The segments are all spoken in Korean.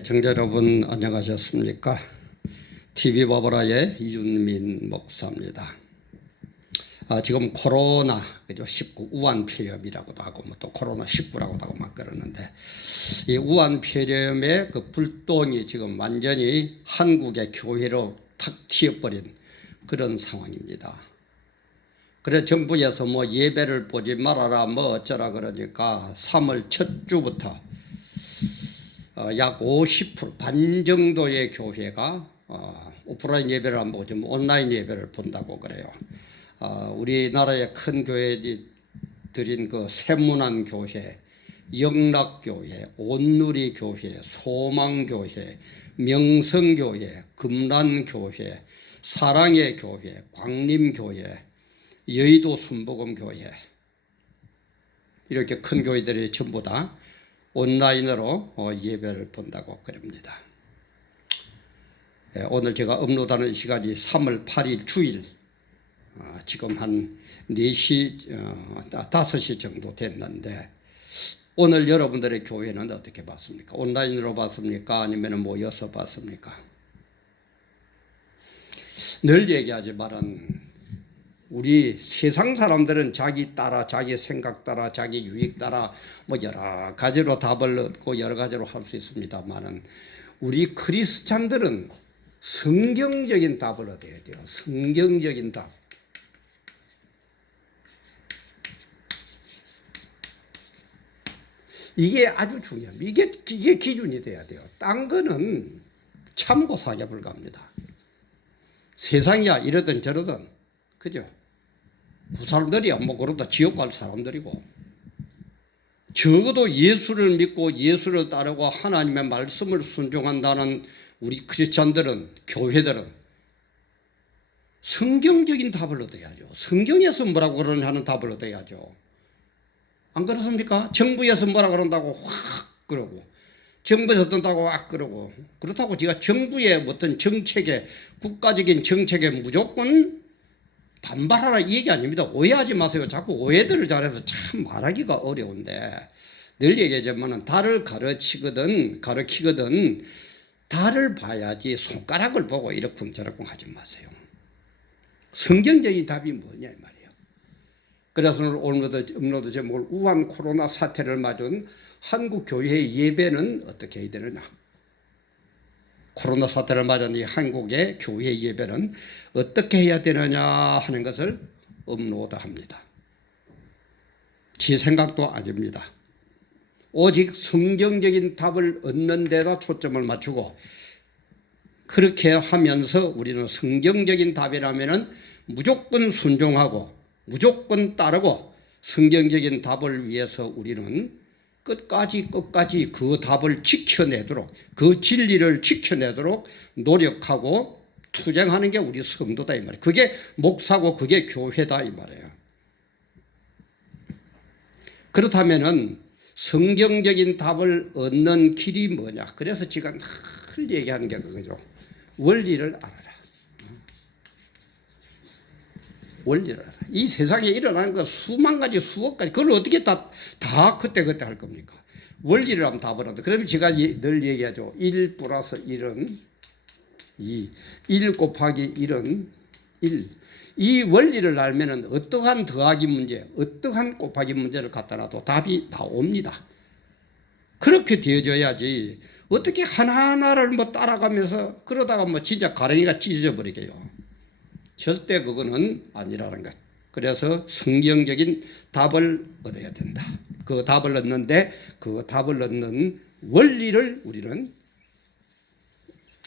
청자 여러분 안녕하셨습니까? TV 바보라의 이준민 목사입니다. 지금 코로나 19 우한폐렴이라고도 하고 또 코로나 19라고도 하고 막 그러는데 이 우한폐렴의 그 불똥이 지금 완전히 한국의 교회로 탁 튀어버린 그런 상황입니다. 그래 정부에서 뭐 예배를 보지 말아라 뭐 어쩌라 그러니까 3월 첫 주부터 약 50% 반 정도의 교회가 오프라인 예배를 안 보고 지금 온라인 예배를 본다고 그래요. 우리나라의 큰 교회들인 그 세문안교회, 영락교회, 온누리교회, 소망교회, 명성교회, 금란교회, 사랑의 교회, 광림교회, 여의도 순복음교회 이렇게 큰 교회들이 전부 다 온라인으로 예배를 본다고 그럽니다. 오늘 제가 업로드하는 시간이 3월 8일 주일 지금 한 4시, 5시 정도 됐는데 오늘 여러분들의 교회는 어떻게 봤습니까? 온라인으로 봤습니까? 아니면 모여서 봤습니까? 늘 얘기하지만은 우리 세상 사람들은 자기 따라 자기 생각 따라 자기 유익 따라 뭐 여러 가지로 답을 얻고 여러 가지로 할 수 있습니다만은 우리 크리스찬들은 성경적인 답을 얻어야 돼요. 성경적인 답. 이게 아주 중요합니다. 이게 기준이 돼야 돼요. 딴 거는 참고 사겨 불가합니다. 세상이야 이러든 저러든 그죠? 그 사람들이야 뭐 그러다 지옥 갈 사람들이고 적어도 예수를 믿고 예수를 따르고 하나님의 말씀을 순종한다는 우리 크리스찬들은 교회들은 성경적인 답을 얻어야죠. 성경에서 뭐라고 그러느냐 하는 답을 얻어야죠. 안 그렇습니까? 정부에서 뭐라 그런다고 확 그러고 정부에서 어떤다고 확 그러고 그렇다고 제가 정부의 어떤 정책에 국가적인 정책에 무조건 반발하라 이 얘기 아닙니다. 오해하지 마세요. 자꾸 오해들을 잘해서 참 말하기가 어려운데 늘 얘기하자면 달을 가르치거든 달을 봐야지 손가락을 보고 이렇군 저렇군 하지 마세요. 성경적인 답이 뭐냐 이 말이에요. 그래서 오늘 업로드 제목을 우한 코로나 사태를 맞은 한국 교회의 예배는 어떻게 해야 되느냐. 코로나 사태를 맞은 이 한국의 교회 예배는 어떻게 해야 되느냐 하는 것을 업로드합니다. 제 생각도 아닙니다. 오직 성경적인 답을 얻는 데다 초점을 맞추고 그렇게 하면서 우리는 성경적인 답이라면 무조건 순종하고 무조건 따르고 성경적인 답을 위해서 우리는 끝까지 그 답을 지켜내도록 그 진리를 지켜내도록 노력하고 투쟁하는 게 우리 성도다 이 말이에요. 그게 목사고 그게 교회다 이 말이에요. 그렇다면은 성경적인 답을 얻는 길이 뭐냐? 그래서 제가 늘 얘기하는 게 그거죠. 원리를 알아라. 원리를 알아라. 이 세상에 일어나는 것 수만 가지 수억 가지 그걸 어떻게 다 그때 할 겁니까? 원리를 한번 답을 한다. 그러면 제가 늘 얘기하죠. 1 플러스 1은 2, 1 곱하기 1은 1. 이 원리를 알면은 어떠한 더하기 문제, 어떠한 곱하기 문제를 갖다 놔도 답이 나옵니다. 그렇게 되어져야지 어떻게 하나하나를 뭐 따라가면서 그러다가 뭐 진짜 가랭이가 찢어져 버리게요. 절대 그거는 아니라는 것. 그래서 성경적인 답을 얻어야 된다. 그 답을 얻는데 그 답을 얻는 원리를 우리는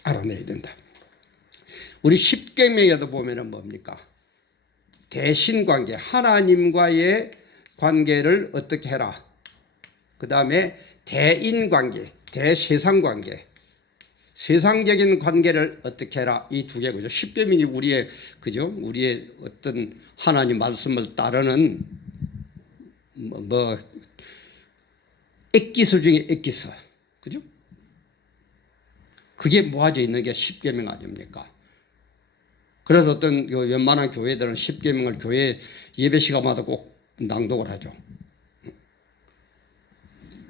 알아내야 된다. 우리 십계명에도 보면은 뭡니까? 대신관계, 하나님과의 관계를 어떻게 해라. 그 다음에 대인관계, 대세상관계, 세상적인 관계를 어떻게 해라. 이 두 개고죠. 십계명이 우리의 우리의 어떤 하나님 말씀을 따르는 액기서 중에 액기서, 그죠? 그게 모아져 있는 게 십계명 아닙니까? 그래서 어떤 웬만한 교회들은 십계명을 교회 예배 시간마다 꼭 낭독을 하죠.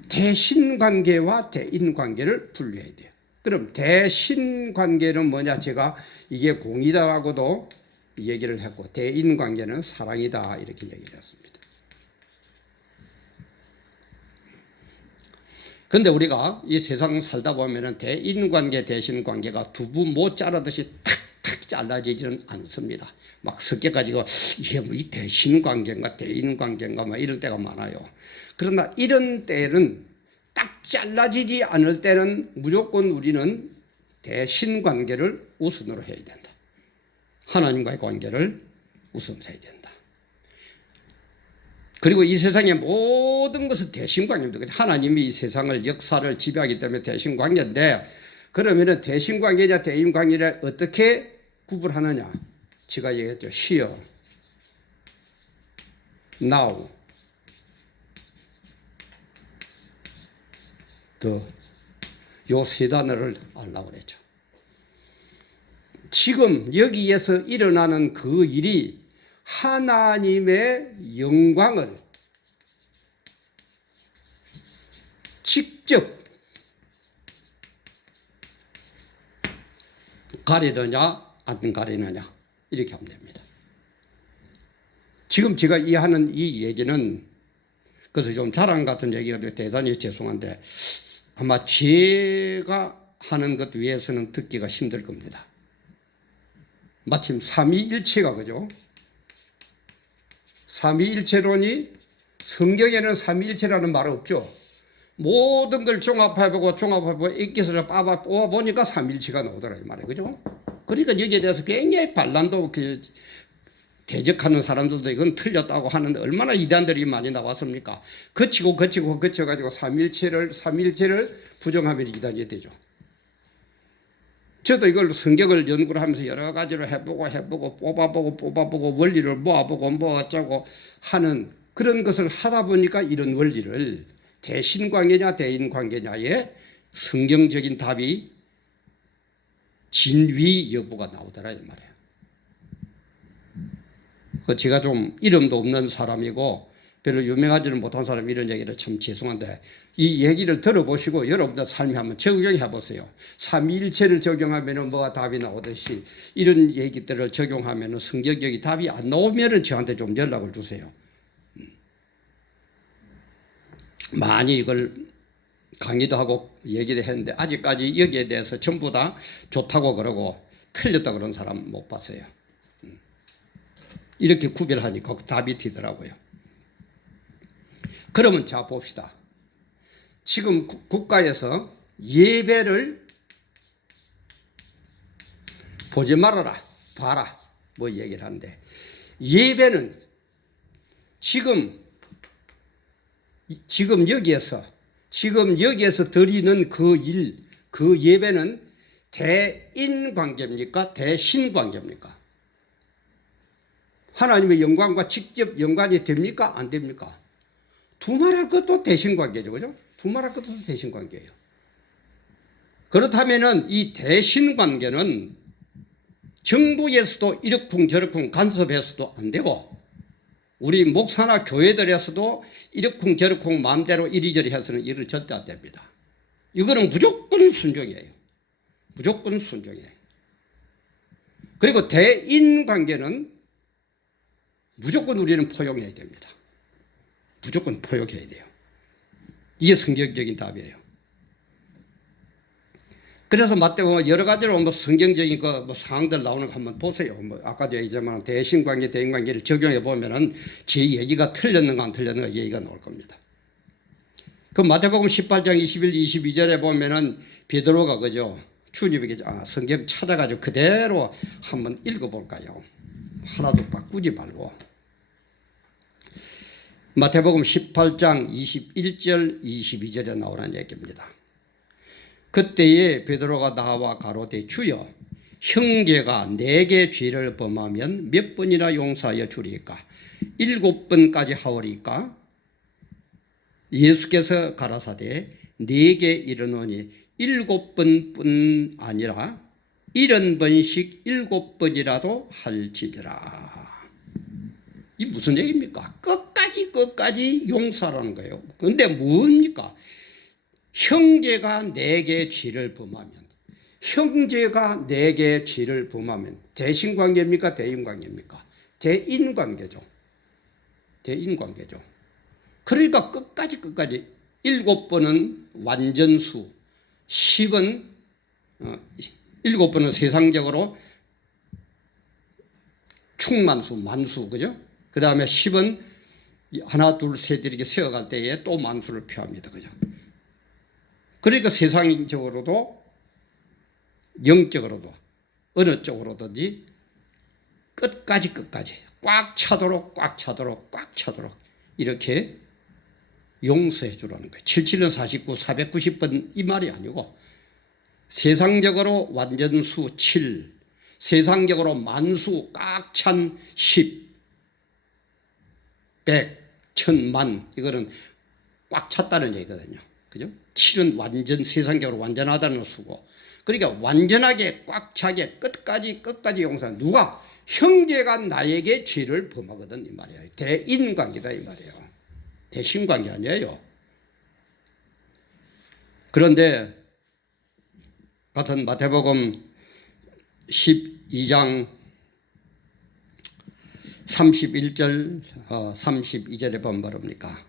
대신관계와 대인관계를 분류해야 돼요. 그럼 대신관계는 뭐냐? 제가 이게 공이다라고도 얘기를 했고, 대인관계는 사랑이다 이렇게 얘기를 했습니다. 그런데 우리가 이 세상 살다 보면은 대인관계, 대신관계가 두부 못 자르듯이 탁탁 잘라지지는 않습니다. 막 섞여가지고 이게 뭐 이 대신관계인가 대인관계인가 막 이럴 때가 많아요. 그러나 이런 때는 딱 잘라지지 않을 때는 무조건 우리는 대신관계를 우선으로 해야 된다. 하나님과의 관계를 우선으로 해야 된다. 그리고 이 세상의 모든 것은 대신관계입니다. 하나님이 이 세상을 역사를 지배하기 때문에 대신관계인데, 그러면은 대신관계냐 대인관계냐 어떻게 구분하느냐? 제가 얘기했죠. here, now, 요 세 단어를 알라고 그랬죠. 지금 여기에서 일어나는 그 일이 하나님의 영광을 직접 가리느냐 안 가리느냐 이렇게 하면 됩니다. 지금 제가 하는 이 얘기는, 그래서 좀 자랑 같은 얘기가 대단히 죄송한데 아마 제가 하는 것 위해서는 듣기가 힘들 겁니다. 마침 삼위일체가 그죠? 삼위일체론이, 성경에는 삼위일체라는 말 없죠. 모든 걸 종합해보고 액기스를 뽑아보니까 삼위일체가 나오더라 이 말이에요. 그죠? 그러니까 여기에 대해서 굉장히 반란도 대적하는 사람들도 이건 틀렸다고 하는데 얼마나 이단들이 많이 나왔습니까? 거쳐가지고 삼위일체를 부정하면 이단이 되죠. 저도 이걸 성경을 연구를 하면서 여러 가지로 해보고 뽑아보고 원리를 모아보고 뭐 어쩌고 하는 그런 것을 하다 보니까 이런 원리를 대신관계냐 대인관계냐의 성경적인 답이 진위 여부가 나오더라 이 말이에요. 제가 좀 이름도 없는 사람이고 별로 유명하지는 못한 사람이 이런 얘기를 참 죄송한데, 이 얘기를 들어보시고 여러분들 삶에 한번 적용해 보세요. 삼위일체를 적용하면 뭐가 답이 나오듯이 이런 얘기들을 적용하면 성경적인 답이 안 나오면 저한테 좀 연락을 주세요. 많이 이걸 강의도 하고 얘기도 했는데 아직까지 여기에 대해서 전부 다 좋다고 그러고 틀렸다 그런 사람 못 봤어요. 이렇게 구별하니까 답이 튀더라고요. 그러면 자 봅시다. 지금 국가에서 예배를 보지 말아라, 봐라 뭐 얘기를 하는데, 예배는 지금 여기에서 드리는 그 예배는 대인관계입니까? 대신관계입니까? 하나님의 영광과 직접 연관이 됩니까? 안 됩니까? 두말할 것도 대신관계죠. 그죠? 두말할 것도 대신관계예요. 그렇다면은 이 대신관계는 정부에서도 이러쿵저러쿵 간섭해서도 안 되고, 우리 목사나 교회들에서도 이러쿵저러쿵 마음대로 이리저리 해서는 일을 절대 안 됩니다. 이거는 무조건 순종이에요. 무조건 순종이에요. 그리고 대인관계는 무조건 우리는 포용해야 됩니다. 무조건 포용해야 돼요. 이게 성경적인 답이에요. 그래서 맞대보면 여러 가지로 뭐 성경적인 뭐 사항들 나오는 거 한번 보세요. 뭐 아까도 얘기했지만 대신관계, 대인관계를 적용해 보면은 제 얘기가 틀렸는가 안 틀렸는가 얘기가 나올 겁니다. 그 마태복음 18장 21, 22절에 보면은 베드로가 그죠? 주님에게 성경 찾아가지고 그대로 한번 읽어볼까요? 하나도 바꾸지 말고. 마태복음 18장 21절 22절에 나오는 얘기입니다. 그때에 베드로가 나와 가로되 주여, 형제가 내게 죄를 범하면 몇 번이나 용서하여 주리까? 7번까지 하오리까? 예수께서 가라사대 내게 이르노니 7번뿐 아니라 70번씩 7번이라도 할지니라. 이 무슨 얘기입니까? 끝까지 용서하라는 거예요. 근데 뭡니까? 형제가 내게 죄를 범하면, 형제가 내게 죄를 범하면 대신관계입니까? 대인관계입니까? 대인관계죠. 대인관계죠. 그러니까 끝까지 7번은 완전수, 10은 7번은 세상적으로 충만수, 만수, 그죠? 그 다음에 10은 하나, 둘, 셋 이렇게 세어갈 때에 또 만수를 표합니다. 그죠? 그러니까 세상적으로도 영적으로도 어느 쪽으로든지 끝까지 꽉 차도록 이렇게 용서해 주라는 거예요. 77은 49, 490번 이 말이 아니고 세상적으로 완전수 7, 세상적으로 만수 꽉 찬 10, 100, 1000만 이거는 꽉 찼다는 얘기거든요. 그죠? 7은 완전 세상적으로 완전하다는 수고. 그러니까 완전하게 꽉 차게 끝까지 용서. 누가? 형제가 나에게 죄를 범하거든 이 말이에요. 대인관계다 이 말이에요. 대신관계 아니에요. 그런데 같은 마태복음 12장 31절 32절에 보면 뭐랍니까?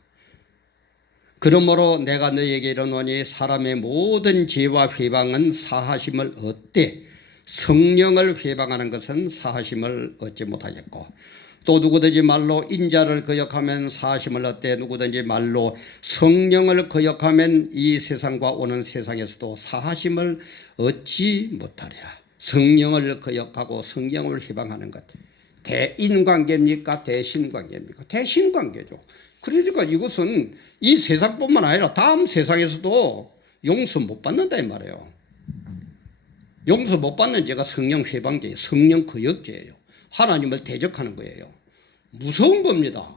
그러므로 내가 너희에게 이르노니 사람의 모든 죄와 회방은 사하심을 얻되 성령을 회방하는 것은 사하심을 얻지 못하겠고, 또 누구든지 말로 인자를 거역하면 사하심을 얻되 누구든지 말로 성령을 거역하면 이 세상과 오는 세상에서도 사하심을 얻지 못하리라. 성령을 거역하고 성령을 회방하는 것, 대인관계입니까? 대신관계입니까? 대신관계죠. 그러니까 이것은 이 세상뿐만 아니라 다음 세상에서도 용서 못 받는다 이 말이에요. 용서 못 받는 죄가 성령 회방죄예요. 성령 거역죄예요. 하나님을 대적하는 거예요. 무서운 겁니다.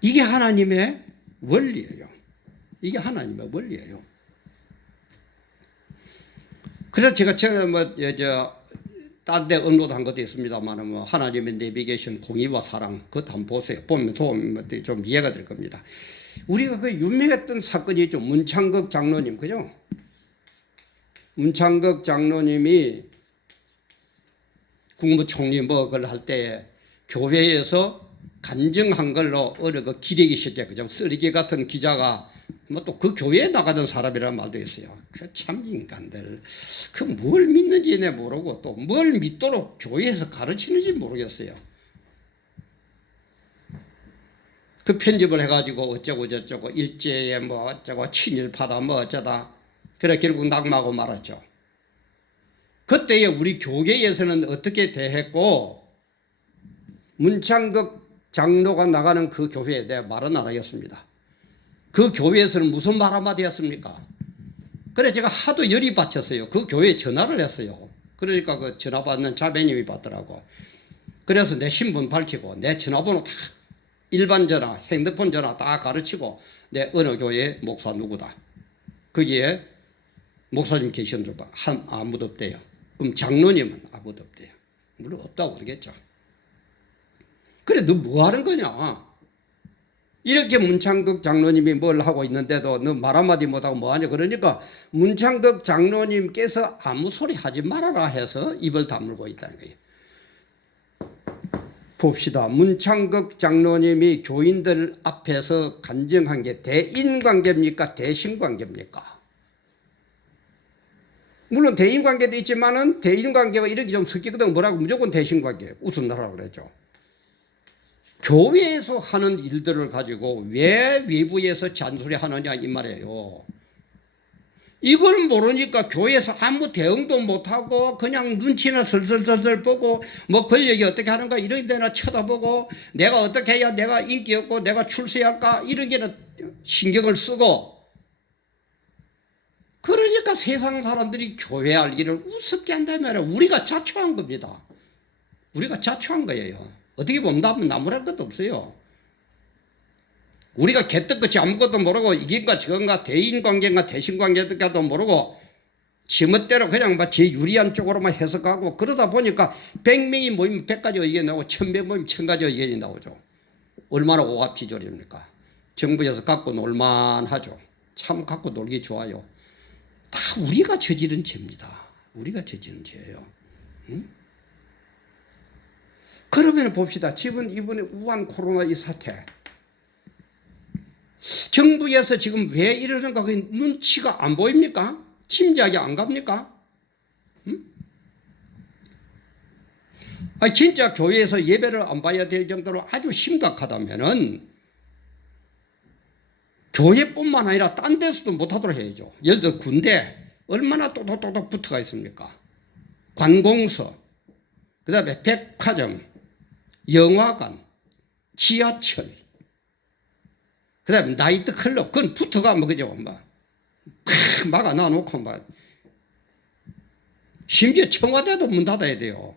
이게 하나님의 원리예요. 이게 하나님의 원리예요. 그래서 제가 딴 데 업로드한 것도 있습니다만 뭐 하나님의 내비게이션 공의와 사랑 그것 한번 보세요. 보면 좀 이해가 될 겁니다. 우리가 그 유명했던 사건이 있죠. 문창극 장로님, 그죠? 문창극 장로님이 국무총리 뭐 그걸 할 때 교회에서 간증한 걸로 어느 그 기레기 새끼, 그죠? 쓰레기 같은 기자가 뭐 또 그 교회에 나가던 사람이라는 말도 있어요. 그 참 인간들 그 뭘 믿는지 내 모르고 또 뭘 믿도록 교회에서 가르치는지 모르겠어요. 그 편집을 해가지고 어쩌고 저쩌고 일제에 뭐 어쩌고 친일파다 뭐 어쩌다 그래 결국 낙마하고 말았죠. 그때에 우리 교계에서는 어떻게 대했고 문창극 장로가 나가는 그 교회에 내가 말은 안 하겠습니다. 그 교회에서는 무슨 말 한마디 했습니까? 그래 제가 하도 열이 받쳤어요. 그 교회에 전화를 했어요. 그러니까 그 전화 받는 자매님이 받더라고. 그래서 내 신분 밝히고 내 전화번호 다 일반 전화, 핸드폰 전화 다 가르치고 내 어느 교회 목사 누구다. 거기에 목사님 계시는 줄 아무도 없대요. 그럼 장로님은 아무도 없대요. 물론 없다고 그러겠죠. 그래 너 뭐 하는 거냐? 이렇게 문창극 장로님이 뭘 하고 있는데도 너 말 한마디 못하고 뭐하냐. 그러니까 문창극 장로님께서 아무 소리 하지 말아라 해서 입을 다물고 있다는 거예요. 봅시다. 문창극 장로님이 교인들 앞에서 간증한 게 대인관계입니까? 대신관계입니까? 물론 대인관계도 있지만은 대인관계가 이렇게 좀 섞이거든. 뭐라고 무조건 대신관계 웃음나라고 그랬죠. 교회에서 하는 일들을 가지고 왜 외부에서 잔소리하느냐 이 말이에요. 이걸 모르니까 교회에서 아무 대응도 못하고 그냥 눈치나 슬슬슬슬 보고 뭐 권력이 어떻게 하는가 이런 데나 쳐다보고 내가 어떻게 해야 내가 인기 없고 내가 출세할까 이런 게는 신경을 쓰고 그러니까 세상 사람들이 교회 할 일을 우습게 한다는 말이에요. 우리가 자초한 겁니다. 우리가 자초한 거예요. 어떻게 보면 나무랄 것도 없어요. 우리가 개떡같이 아무것도 모르고 이긴가 저건가 대인관계인가 대신관계인가도 모르고 지멋대로 그냥 제 유리한 쪽으로만 해석하고 그러다 보니까 100명이 모이면 100가지 의견이 나오고 1000명 모이면 1000가지 의견이 나오죠. 얼마나 오합지졸입니까? 정부에서 갖고 놀만하죠. 참 갖고 놀기 좋아요. 다 우리가 저지른 죄입니다. 우리가 저지른 죄예요. 응? 그러면 봅시다. 이번에 우한 코로나 이 사태. 정부에서 지금 왜 이러는가 그 눈치가 안 보입니까? 짐작이 안 갑니까? 응? 아니, 진짜 교회에서 예배를 안 봐야 될 정도로 아주 심각하다면은 교회뿐만 아니라 딴 데서도 못하도록 해야죠. 예를 들어 군대 얼마나 또독또독 붙어가 있습니까? 관공서, 그 다음에 백화점, 영화관, 지하철, 그 다음에 나이트클럽, 그건 붙어가 뭐 그죠? 막아 놔놓고 막 심지어 청와대도 문 닫아야 돼요.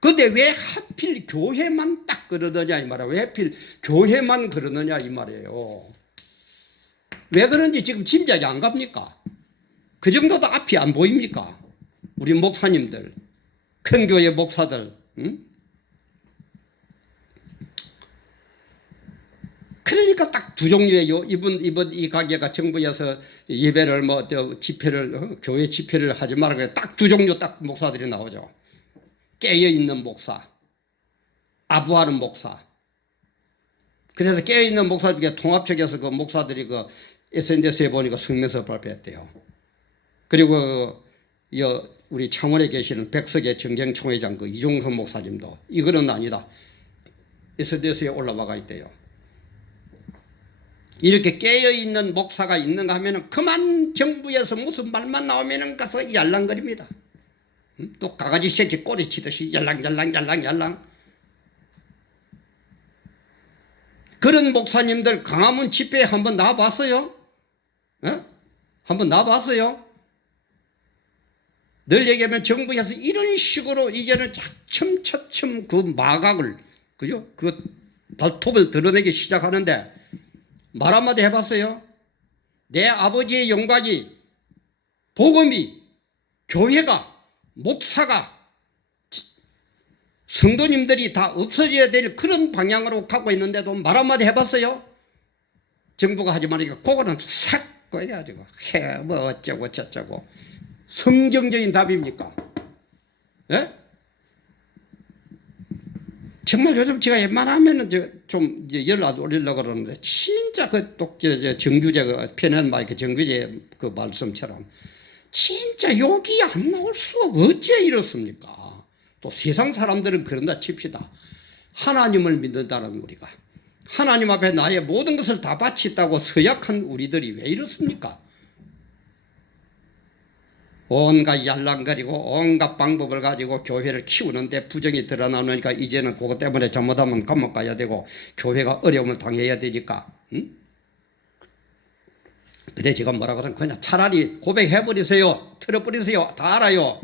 근데 왜 하필 교회만 딱 그러느냐 이 말이야. 왜 하필 교회만 그러느냐 이 말이에요. 왜 그런지 지금 짐작이 안 갑니까? 그 정도도 앞이 안 보입니까? 우리 목사님들, 큰 교회 목사들, 응? 그러니까 딱 두 종류예요. 이번 이 가게가 정부에서 예배를 집회를 교회 집회를 하지 말라고 딱 두 종류 딱 목사들이 나오죠. 깨어 있는 목사, 아부하는 목사. 그래서 깨어 있는 목사 중에 통합 측에서 그 목사들이 그 SNS에 보니까 성명서 발표했대요. 그리고 우리 창원에 계시는 백석의 정경총회장 그 이종선 목사님도 이거는 아니다. SNS에 올라와가 있대요. 이렇게 깨어있는 목사가 있는가 하면은 그만 정부에서 무슨 말만 나오면은 가서 yar랑거립니다. 또 강아지 새끼 꼬리 치듯이 yar랑. 그런 목사님들 광화문 집회에 한번 나와봤어요? 한번 나와봤어요? 늘 얘기하면 정부에서 이런 식으로 이제는 차츰 그 마각을, 그죠? 그 발톱을 드러내기 시작하는데 말 한마디 해봤어요? 내 아버지의 영광이, 복음이, 교회가, 목사가, 성도님들이 다 없어져야 될 그런 방향으로 가고 있는데도 말 한마디 해봤어요? 정부가 하지 말으니까 그거는 싹 꺼내가지고 뭐 어쩌고 저쩌고. 성경적인 답입니까? 예? 정말 요즘 제가 웬만하면은 좀 연락 올리려고 그러는데 진짜 정규제 편한 말 정규제 그 말씀처럼 진짜 욕이 안 나올 수가 어째 이렇습니까? 또 세상 사람들은 그런다 칩시다. 하나님을 믿는다는 우리가 하나님 앞에 나의 모든 것을 다 바치다고 서약한 우리들이 왜 이렇습니까? 온갖 yar랑거리고 온갖 방법을 가지고 교회를 키우는데 부정이 드러나니까 이제는 그것 때문에 잘못하면 감옥 가야 되고 교회가 어려움을 당해야 되니까. 응? 근데 제가 뭐라고 하면 그냥 차라리 고백해버리세요. 틀어버리세요. 다 알아요.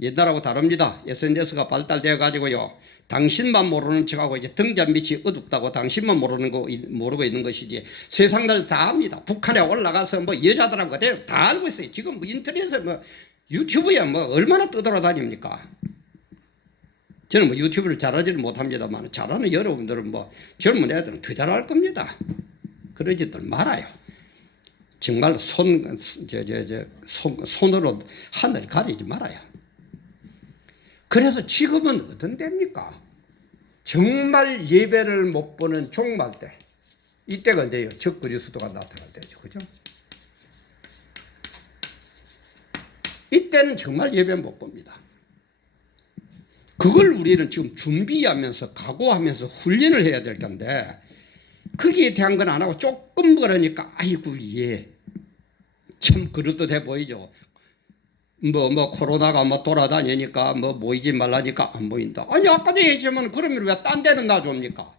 옛날하고 다릅니다. SNS가 발달되어 가지고요. 당신만 모르는 척하고 이제 등잔 밑이 어둡다고 당신만 모르고 있는 것이지 세상들 다 압니다. 북한에 올라가서 뭐 여자들하고 다 알고 있어요. 지금 뭐 인터넷에 뭐 유튜브에 뭐 얼마나 떠돌아다닙니까? 저는 뭐 유튜브를 잘하지는 못합니다만 잘하는 여러분들은 뭐 젊은 애들은 더 잘할 겁니다. 그러지들 말아요. 정말 손으로 하늘 가리지 말아요. 그래서 지금은 어떤 때입니까? 정말 예배를 못 보는 종말 때. 이때가 언제요? 적그리스도가 나타날 때죠. 그죠? 이때는 정말 예배 못 봅니다. 그걸 우리는 지금 준비하면서 각오하면서 훈련을 해야 될 건데 거기에 대한 건 안 하고 조금 그러니까 아이고 예. 참 그럴듯해 보이죠. 뭐 코로나가 뭐 돌아다니니까 뭐 모이지 말라니까 안 모인다. 아니 아까도 얘기했지만 그러면 왜 딴 데는 놔줍니까?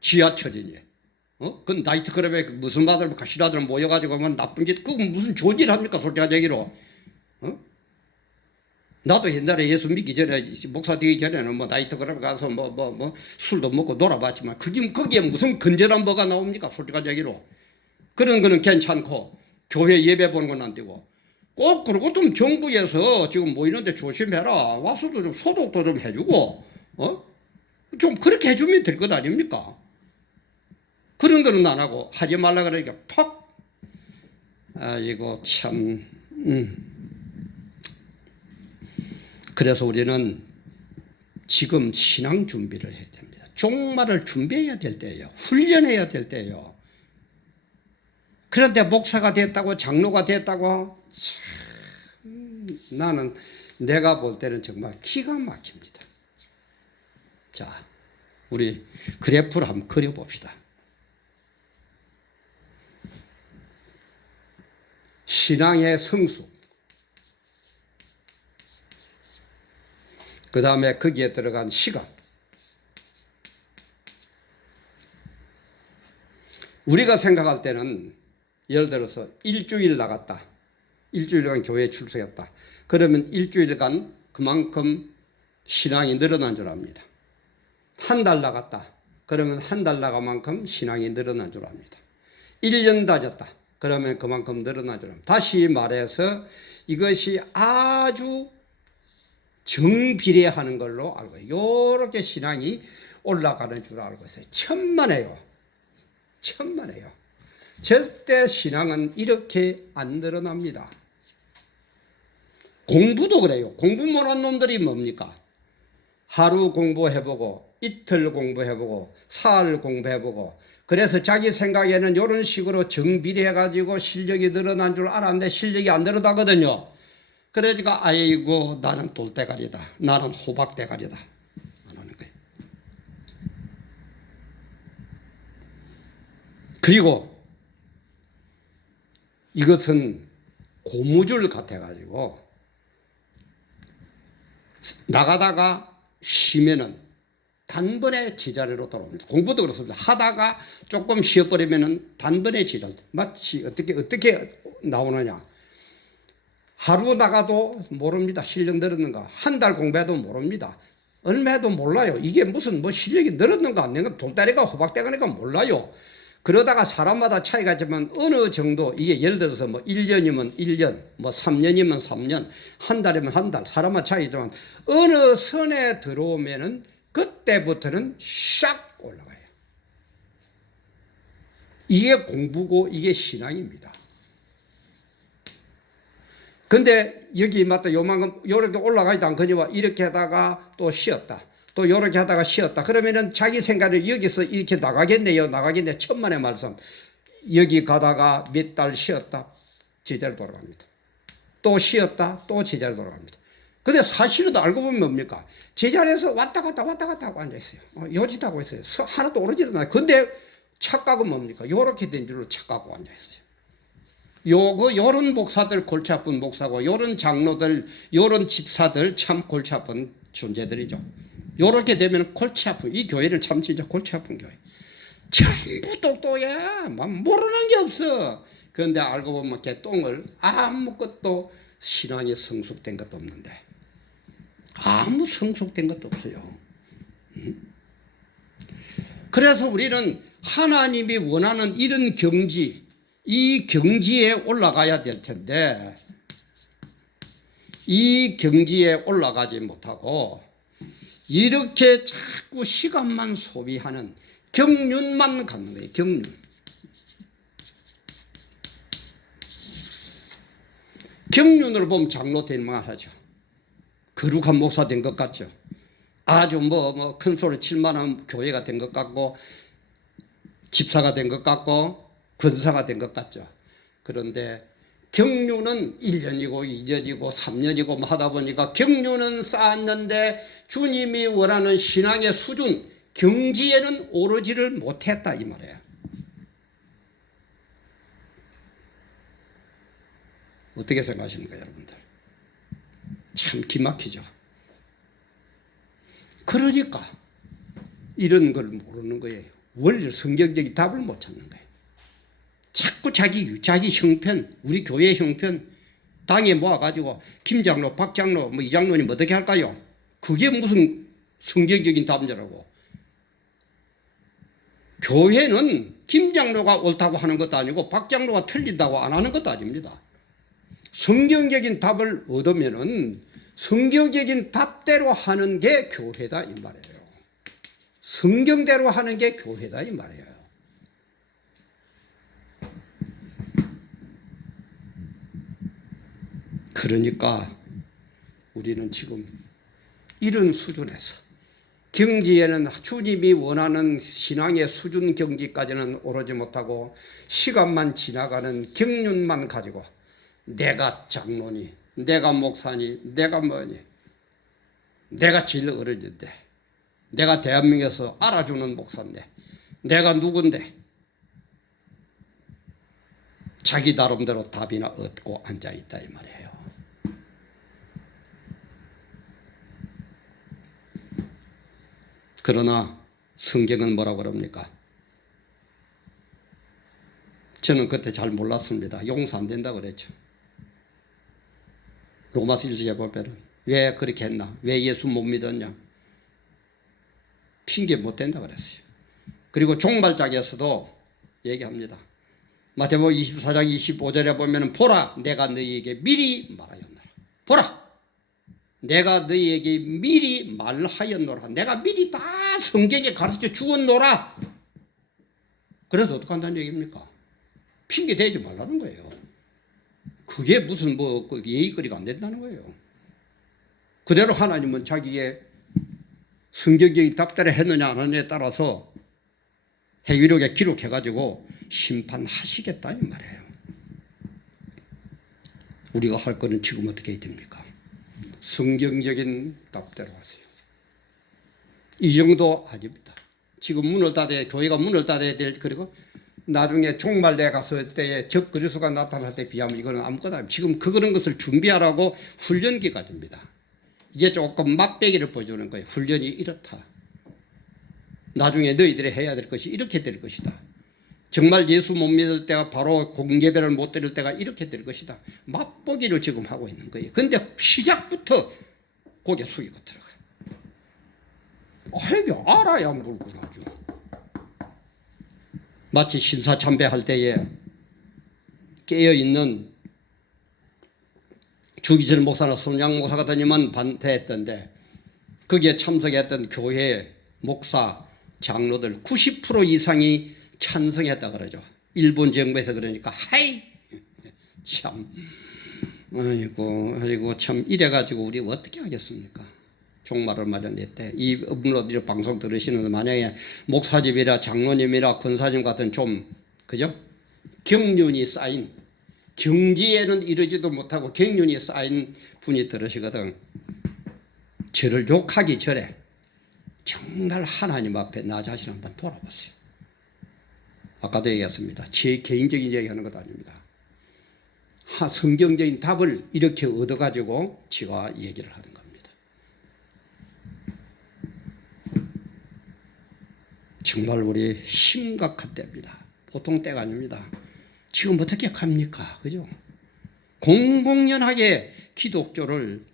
지하철이니. 그건 나이트클럽에 무슨 마들 가시라들 모여가지고 뭐 나쁜 짓 그건 무슨 좋은 일 합니까? 솔직한 얘기로. 나도 옛날에 예수 믿기 전에 목사 되기 전에는 뭐 나이트클럽 가서 뭐 술도 먹고 놀아봤지만 거기에 무슨 건전한 뭐가 나옵니까? 솔직한 얘기로. 그런 거는 괜찮고 교회 예배 보는 건 안 되고 꼭 그러고 좀 정부에서 지금 모이는데 조심해라. 와서도 좀 소독도 좀 해주고, 좀 그렇게 해주면 될 것 아닙니까? 그런 거는 안 하고 하지 말라 그러니까 퍽. 이거 참. 그래서 우리는 지금 신앙 준비를 해야 됩니다. 종말을 준비해야 될 때예요. 훈련해야 될 때예요. 그런데 목사가 됐다고 장로가 됐다고 나는 내가 볼 때는 정말 기가 막힙니다. 자, 우리 그래프를 한번 그려봅시다. 신앙의 성숙, 그 다음에 거기에 들어간 시간. 우리가 생각할 때는 예를 들어서 일주일 나갔다. 일주일간 교회에 출석했다. 그러면 일주일간 그만큼 신앙이 늘어난 줄 압니다. 한 달 나갔다. 그러면 한 달 나간 만큼 신앙이 늘어난 줄 압니다. 1년 다녔다. 그러면 그만큼 늘어난 줄 압니다. 다시 말해서 이것이 아주 정비례하는 걸로 알고 있어요. 이렇게 신앙이 올라가는 줄 알고 있어요. 천만에요. 천만에요. 절대 신앙은 이렇게 안 늘어납니다. 공부도 그래요. 공부 못한 놈들이 뭡니까? 하루 공부해보고 이틀 공부해보고 사흘 공부해보고 그래서 자기 생각에는 이런 식으로 정비례해가지고 실력이 늘어난 줄 알았는데 실력이 안 늘어나거든요. 그러니까 아이고 나는 돌대가리다. 나는 호박대가리다. 안 하는 거예요. 그리고 이것은 고무줄 같아가지고 나가다가 쉬면은 단번에 제자리로 돌아옵니다. 공부도 그렇습니다. 하다가 조금 쉬어버리면은 단번에 제자리. 마치 어떻게 나오느냐. 하루 나가도 모릅니다. 실력 늘었는가. 한 달 공부해도 모릅니다. 얼마 해도 몰라요. 이게 무슨 뭐 실력이 늘었는가 안 늘었는가 돌다리가 호박대가니까 몰라요. 그러다가 사람마다 차이가 있지만 어느 정도 이게 예를 들어서 뭐 1년이면 1년, 뭐 3년이면 3년, 한 달이면 한 달, 사람마다 차이지만 어느 선에 들어오면은 그때부터는 샥 올라가요. 이게 공부고 이게 신앙입니다. 근데 여기 맞다 요만큼 요렇게 올라가지도 않거니와 이렇게 하다가 또 쉬었다. 또 요렇게 하다가 쉬었다. 그러면은 자기 생각을 여기서 이렇게 나가겠네요. 천만의 말씀. 여기 가다가 몇 달 쉬었다. 제자로 돌아갑니다. 또 쉬었다. 또 제자로 돌아갑니다. 근데 사실은 알고 보면 뭡니까? 제자리에서 왔다 갔다 하고 앉아있어요. 요짓하고 있어요. 하나도 오르지도 않아요. 근데 착각은 뭡니까? 요렇게 된 줄로 착각하고 앉아있어요. 요런 목사들 골치 아픈 목사고, 요런 장로들, 요런 집사들 참 골치 아픈 존재들이죠. 요렇게 되면 골치 아픈, 이 교회는 참 진짜 골치 아픈 교회. 전부 똑똑해. 모르는 게 없어. 그런데 알고 보면 개똥을 아무것도 신앙이 성숙된 것도 없는데. 아무 성숙된 것도 없어요. 그래서 우리는 하나님이 원하는 이런 경지, 이 경지에 올라가야 될 텐데 이 경지에 올라가지 못하고 이렇게 자꾸 시간만 소비하는 경륜만 갖는 거예요. 경륜. 경륜으로 보면 장로 될 만하죠. 거룩한 목사 된 것 같죠. 아주 큰 소리 칠 만한 교회가 된 것 같고 집사가 된 것 같고 권사가 된 것 같죠. 그런데 경륜은 1년이고 2년이고 3년이고 하다 보니까 경륜은 쌓았는데 주님이 원하는 신앙의 수준, 경지에는 오르지를 못했다 이 말이에요. 어떻게 생각하십니까 여러분들? 참 기막히죠. 그러니까 이런 걸 모르는 거예요. 원리 성경적인 답을 못 찾는 거예요. 자꾸 자기 형편, 우리 교회 형편 당에 모아가지고 김 장로, 박 장로, 이 장로님 어떻게 할까요? 그게 무슨 성경적인 답이라고. 교회는 김 장로가 옳다고 하는 것도 아니고 박 장로가 틀린다고 안 하는 것도 아닙니다. 성경적인 답을 얻으면은 성경적인 답대로 하는 게 교회다 이 말이에요. 성경대로 하는 게 교회다 이 말이에요. 그러니까 우리는 지금 이런 수준에서 경지에는 주님이 원하는 신앙의 수준 경지까지는 오르지 못하고 시간만 지나가는 경륜만 가지고 내가 장로니, 내가 목사니, 내가 뭐니, 내가 제일 어른인데, 내가 대한민국에서 알아주는 목사인데, 내가 누군데, 자기 나름대로 답이나 얻고 앉아있다 이 말이에요. 그러나 성경은 뭐라고 그럽니까? 저는 그때 잘 몰랐습니다. 용서 안 된다 그랬죠. 로마서 1장에 보면 왜 그렇게 했나? 왜 예수 못 믿었냐? 핑계 못 된다 그랬어요. 그리고 종말장에서도 얘기합니다. 마태복음 24장 25절에 보면 보라 내가 너희에게 미리 말하였노라. 보라 내가 너희에게 미리 말하였노라. 내가 미리 다 성경에 가르쳐 주었노라. 그래서 어떻게 한다는 얘기입니까? 핑계 대지 말라는 거예요. 그게 무슨 예의거리가 안 된다는 거예요. 그대로 하나님은 자기의 성경적인 답대로 했느냐 안 했느냐에 따라서 회의록에 기록해가지고 심판하시겠다 이 말이에요. 우리가 할 거는 지금 어떻게 해야 됩니까? 성경적인 답대로 하세요. 이 정도 아닙니다. 지금 문을 닫아야, 교회가 문을 닫아야 될, 그리고 나중에 종말대에 갔을 때에 적 그리스도가 나타날 때 비하면 이거는 아무것도 아닙니다. 지금 그런 것을 준비하라고 훈련 기간입니다. 이제 조금 막대기를 보여주는 거예요. 훈련이 이렇다. 나중에 너희들이 해야 될 것이 이렇게 될 것이다. 정말 예수 못 믿을 때가 바로 공개배를 못 드릴 때가 이렇게 될 것이다. 맛보기를 지금 하고 있는 거예요. 그런데 시작부터 고개 숙이고 들어가요. 이게 알아야 물구나죠. 마치 신사참배할 때에 깨어있는 주기철 목사나 손양 목사 같으면 반대했던데 거기에 참석했던 교회 목사 장로들 90% 이상이 찬성했다 그러죠. 일본 정부에서 그러니까 하이 참 아이고 참 이래가지고 우리 어떻게 하겠습니까? 종말을 마련했대. 이 업로드 방송 들으시는 만약에 목사집이라 장로님이라 권사님 같은 좀 그죠? 경륜이 쌓인 경지에는 이르지도 못하고 경륜이 쌓인 분이 들으시거든. 저를 욕하기 전에 정말 하나님 앞에 나 자신 한번 돌아보세요. 아까도 얘기했습니다. 제 개인적인 얘기하는 것도 아닙니다. 성경적인 답을 이렇게 얻어가지고 제가 얘기를 하는 겁니다. 정말 우리 심각한 때입니다. 보통 때가 아닙니다. 지금 어떻게 합니까? 그죠? 공공연하게 기독교를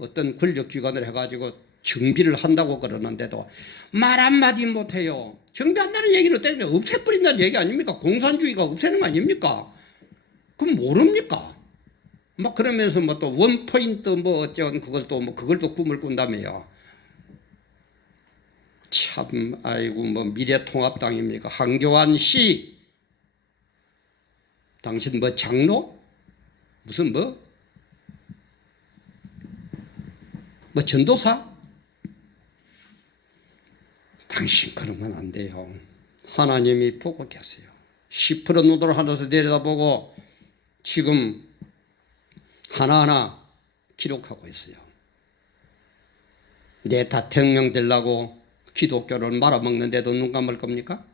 어떤 권력기관을 해가지고 정비를 한다고 그러는데도 말 한마디 못해요. 정비한다는 얘기는 때문에 없애버린다는 얘기 아닙니까? 공산주의가 없애는 거 아닙니까? 그럼 모릅니까? 막 그러면서 뭐 또 원포인트 뭐 어쩌건 그걸 또 꿈을 꾼다며요. 참 아이고 뭐 미래통합당입니까? 한교안 씨 당신 뭐 장로? 무슨 뭐 전도사? 당신 그러면 안 돼요. 하나님이 보고 계세요. 10% 눈으로 하늘에서 내려다보고 지금 하나하나 기록하고 있어요. 내 대통령 되려고 기독교를 말아먹는데도 눈 감을 겁니까?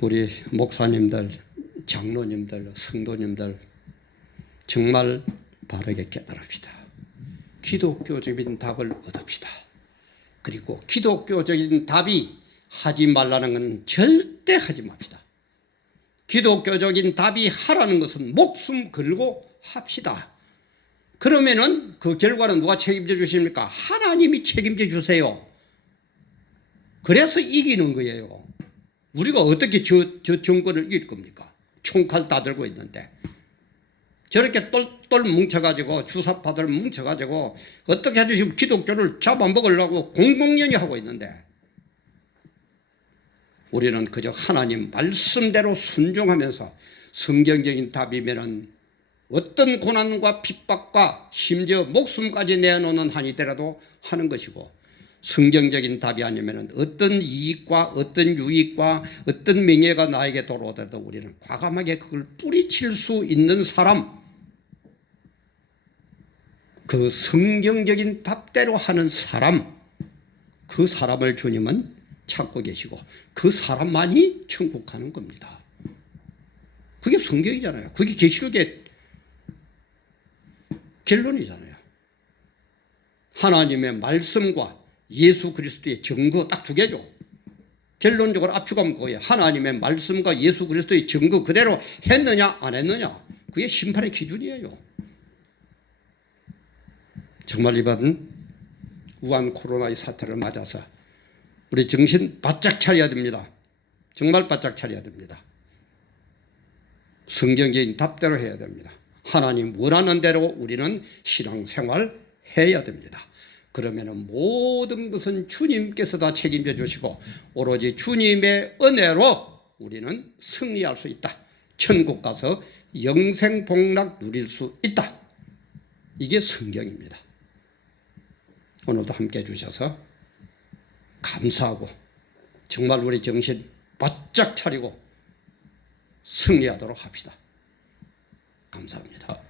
우리 목사님들, 장로님들, 성도님들 정말 바르게 깨달읍시다. 기독교적인 답을 얻읍시다. 그리고 기독교적인 답이 하지 말라는 건 절대 하지 맙시다. 기독교적인 답이 하라는 것은 목숨 걸고 합시다. 그러면은 그 결과는 누가 책임져 주십니까? 하나님이 책임져 주세요. 그래서 이기는 거예요. 우리가 어떻게 저 정권을 이길 겁니까? 총칼 다 들고 있는데. 저렇게 똘똘 뭉쳐가지고 주사파들 뭉쳐가지고 어떻게 하든 지금 기독교를 잡아먹으려고 공공연히 하고 있는데 우리는 그저 하나님 말씀대로 순종하면서 성경적인 답이면은 어떤 고난과 핍박과 심지어 목숨까지 내놓는 한이 되라도 하는 것이고 성경적인 답이 아니면은 어떤 이익과 어떤 유익과 어떤 명예가 나에게 돌아오더라도 우리는 과감하게 그걸 뿌리칠 수 있는 사람, 그 성경적인 답대로 하는 사람, 그 사람을 주님은 찾고 계시고 그 사람만이 천국 가는 겁니다. 그게 성경이잖아요. 그게 계시록의 결론이잖아요. 하나님의 말씀과 예수 그리스도의 증거 딱 두 개죠. 결론적으로 압축하면 그거예요. 하나님의 말씀과 예수 그리스도의 증거 그대로 했느냐 안 했느냐, 그게 심판의 기준이에요. 정말 이번 우한 코로나의 사태를 맞아서 우리 정신 바짝 차려야 됩니다. 정말 바짝 차려야 됩니다. 성경적인 답대로 해야 됩니다. 하나님 원하는 대로 우리는 신앙생활 해야 됩니다. 그러면 모든 것은 주님께서 다 책임져 주시고 오로지 주님의 은혜로 우리는 승리할 수 있다. 천국 가서 영생복락 누릴 수 있다. 이게 성경입니다. 오늘도 함께 해주셔서 감사하고 정말 우리 정신 바짝 차리고 승리하도록 합시다. 감사합니다.